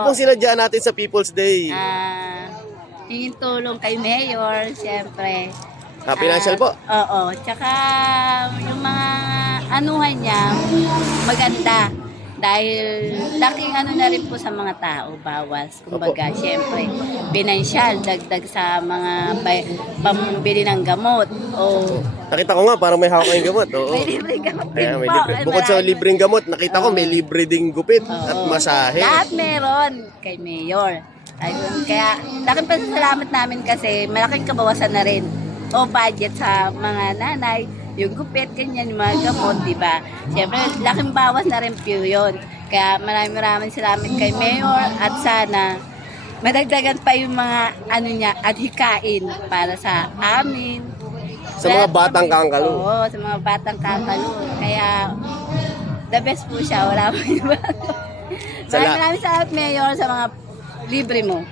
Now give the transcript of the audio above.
Ano pong sinadya natin sa People's Day? Hingin tulong kay Mayor, siyempre. Financial po. Oo. Tsaka yung mga anuhan niya, maganda. Dahil laking ano na rin po sa mga tao, bawas. Kumbaga, siyempre, pinansyal, dagdag sa mga pambili ng gamot. O Nakita ko nga, parang may hawak kayong gamot. Oo. may libreng gamot din Kaya may po. libre. Bukod sa libreng gamot, nakita ko may libre ding gupit at Oo. masahe. Lahat meron kay Mayor. Ayun, kaya laking pasasalamat namin kasi malaking kabawasan na rin o budget sa mga nanay, yung gupit, ganyan, yung mga gamot, di ba? Siyempre, laking bawas na rin po yun. Kaya maraming salamat kay Mayor at sana madagdagan pa yung mga ano niya at hikain para sa amin. Sa mga batang kangkalo. Oo, sa mga batang kangkalo. Kaya the best po siya, wala po iba. Maraming salamat Mayor sa mga libre mo.